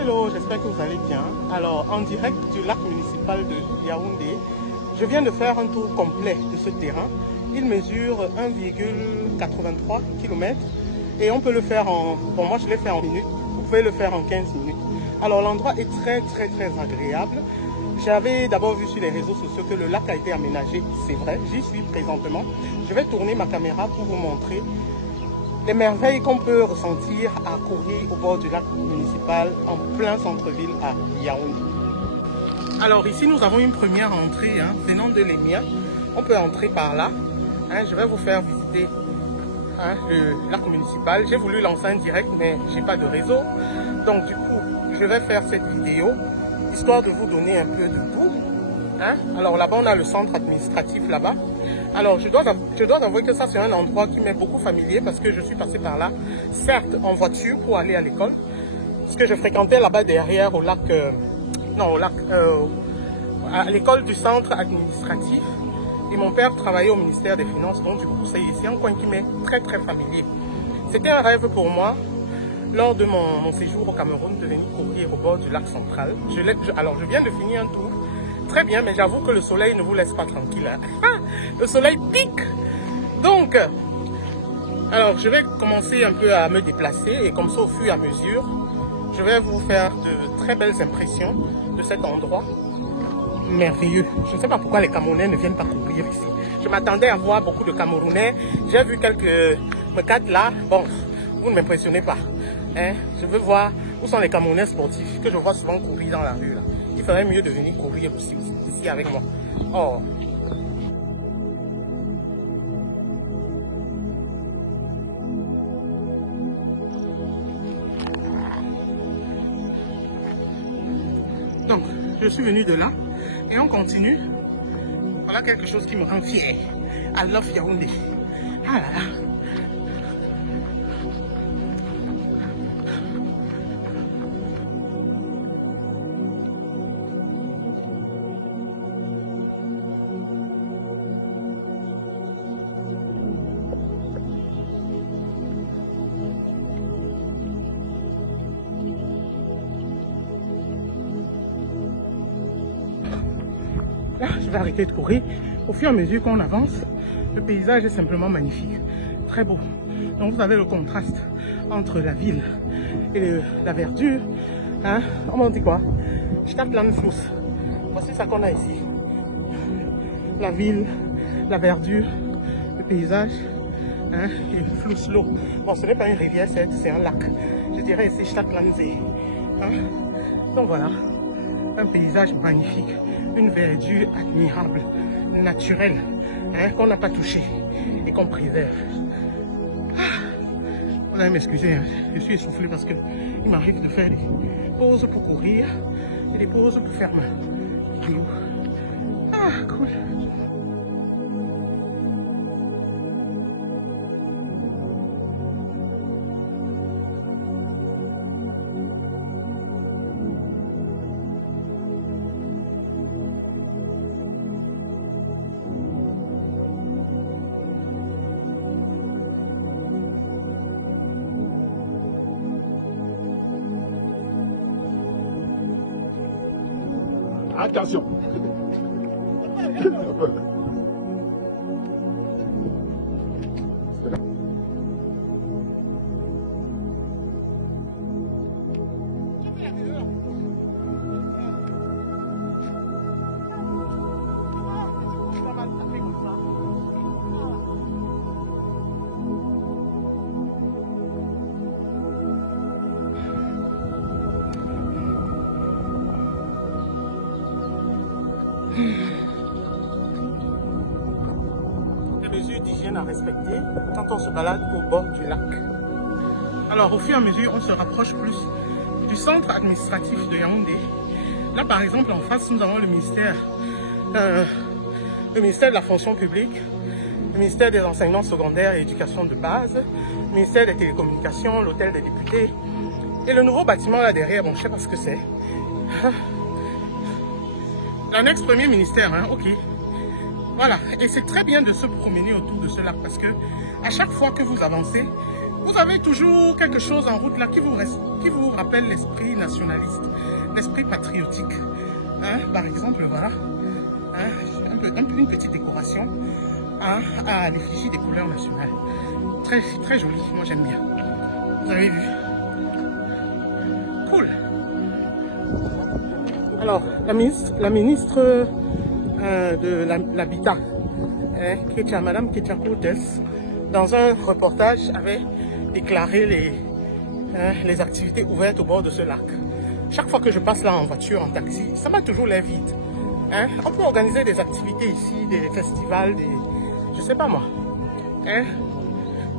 hello, j'espère que vous allez bien. Alors, en direct du lac municipal de Yaoundé, je viens de faire un tour complet de ce terrain. Il mesure 1,83 km et on peut le faire en... Bon, moi je l'ai fait en minutes, vous pouvez le faire en 15 minutes. Alors, l'endroit est très agréable. J'avais d'abord vu sur les réseaux sociaux que le lac a été aménagé, c'est vrai, j'y suis présentement. Je vais tourner ma caméra pour vous montrer les merveilles qu'on peut ressentir à courir au bord du lac municipal en plein centre-ville à Yaoundé. Alors ici nous avons une première entrée venant de l'Émia. On peut entrer par là. Je vais vous faire visiter le lac municipal. J'ai voulu lancer un direct mais j'ai pas de réseau. Donc du coup je vais faire cette vidéo histoire de vous donner un peu de tout. Alors là-bas on a le centre administratif là-bas. Alors je dois avouer que ça c'est un endroit qui m'est beaucoup familier parce que je suis passé par là, certes en voiture pour aller à l'école, parce que je fréquentais là-bas derrière au lac, à l'école du centre administratif et mon père travaillait au ministère des Finances, donc du coup c'est un coin qui m'est très familier. C'était un rêve pour moi lors de mon séjour au Cameroun de venir courir au bord du lac central. Alors je viens de finir un tour. Très bien, mais j'avoue que le soleil ne vous laisse pas tranquille. Le soleil pique. Donc, alors je vais commencer un peu à me déplacer et comme ça au fur et à mesure, je vais vous faire de très belles impressions de cet endroit merveilleux. Je ne sais pas pourquoi les Camerounais ne viennent pas courir ici. Je m'attendais à voir beaucoup de Camerounais. J'ai vu quelques mecs là. Bon, vous ne m'impressionnez pas. Je veux voir où sont les Camerounais sportifs que je vois souvent courir dans la rue là. Il ferait mieux de venir courir ici avec moi. Oh. Donc, je suis venu de là et on continue. Voilà quelque chose qui me rend fier. I love Yaoundé. Ah là là. Là, je vais arrêter de courir. Au fur et à mesure qu'on avance, le paysage est simplement magnifique. Très beau. Donc vous avez le contraste entre la ville et la verdure. On m'en dit quoi? Stadtlandfluss. Voici ça qu'on a ici. La ville, la verdure, le paysage, et le fluss l'eau. Bon, ce n'est pas une rivière, c'est un lac. Je dirais ici Stadtlandsee. Donc voilà, un paysage magnifique. Une verdure admirable, naturelle, qu'on n'a pas touché et qu'on préserve. Vous allez m'excuser, je suis essoufflé parce que il m'arrive de faire des pauses pour courir et des pauses pour faire ma vidéo. Cool. Attention. Les mesures d'hygiène à respecter quand on se balade au bord du lac. Alors au fur et à mesure, on se rapproche plus du centre administratif de Yaoundé. Là par exemple en face, nous avons le ministère de la fonction publique, le ministère des enseignements secondaires et éducation de base, le ministère des télécommunications, l'hôtel des députés et le nouveau bâtiment là derrière, bon je sais pas ce que c'est. L'annexe premier ministère, ok. Voilà, et c'est très bien de se promener autour de ce lac parce que à chaque fois que vous avancez, Vous avez toujours quelque chose en route là qui vous rappelle l'esprit nationaliste, l'esprit patriotique. Hein? Par exemple, voilà, hein? Une petite décoration, hein? À l'effigie des couleurs nationales. Très, très joli, moi j'aime bien. Vous avez vu? Cool. Alors, la ministre de l'Habitat, Madame Ketia Koutes, dans un reportage, avait déclaré les activités ouvertes au bord de ce lac. Chaque fois que je passe là en voiture, en taxi, ça m'a toujours l'air vide. Hein? On peut organiser des activités ici, des festivals, je sais pas moi. Hein?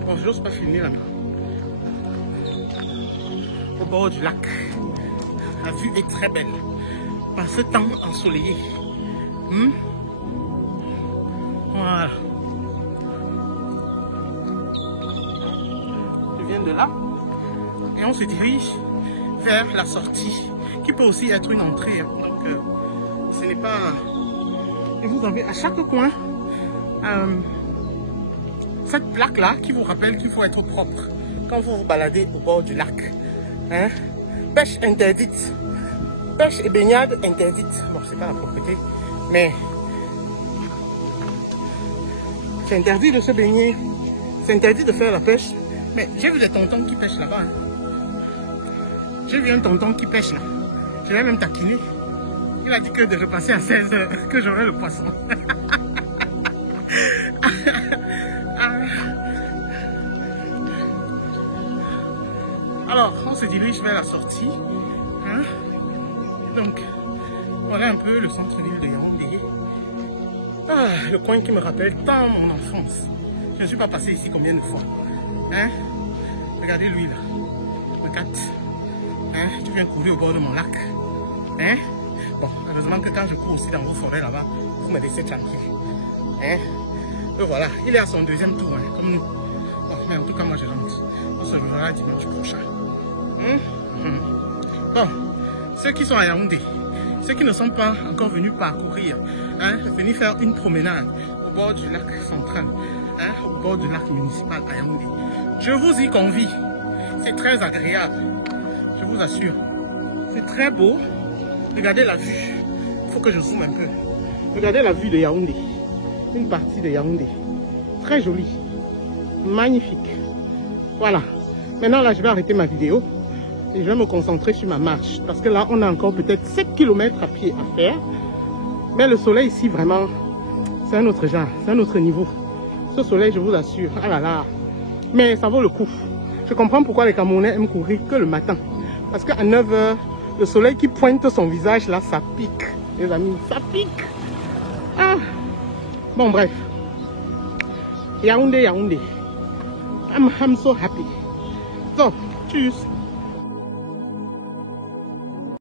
Bon, je n'ose pas filmer là-bas. Au bord du lac. La vue est très belle. Par ce temps ensoleillé. Voilà. Je viens de là. Et on se dirige vers la sortie, qui peut aussi être une entrée. Donc, ce n'est pas... Et vous avez à chaque coin cette plaque-là qui vous rappelle qu'il faut être propre quand vous vous baladez au bord du lac. Hein? Pêche interdite. Pêche et baignade interdite. Bon, c'est pas la propreté, mais c'est interdit de se baigner. C'est interdit de faire la pêche. Mais j'ai vu des tontons qui pêchent là-bas. Hein. J'ai vu un tonton qui pêche là. Je l'ai même taquiné. Il a dit que de repasser à 16 h, que j'aurai le poisson. Alors, on se dirige vers la sortie. Hein? Donc, voilà un peu le centre-ville de Yaoundé. Le coin qui me rappelle tant mon enfance. Je ne suis pas passé ici combien de fois. Hein? Regardez lui là. Regarde. Hein? Tu viens courir au bord de mon lac. Hein? Bon, heureusement que quand je cours aussi dans vos forêts là-bas, vous me laissez tranquille. Hein? Et voilà, il est à son deuxième tour, hein, comme nous. Bon, mais en tout cas, moi je rentre. On se reverra dimanche prochain. Bon, ceux qui sont à Yaoundé, ceux qui ne sont pas encore venus parcourir, hein, venir faire une promenade au bord du lac central, hein, au bord du lac municipal à Yaoundé, je vous y convie. C'est très agréable, je vous assure. C'est très beau. Regardez la vue. Il faut que je zoome un peu. Regardez la vue de Yaoundé. Une partie de Yaoundé. Très jolie. Magnifique. Voilà. Maintenant, là, je vais arrêter ma vidéo. Et je vais me concentrer sur ma marche. Parce que là, on a encore peut-être 7 km à pied à faire. Mais le soleil ici, vraiment, c'est un autre genre. C'est un autre niveau. Ce soleil, je vous assure. Ah là là. Mais ça vaut le coup. Je comprends pourquoi les Camerounais aiment courir que le matin. Parce qu'à 9 h, le soleil qui pointe son visage, là, ça pique. Les amis, ça pique. Ah. Bon, bref. Yaoundé, Yaoundé. I'm so happy. So, tschüss.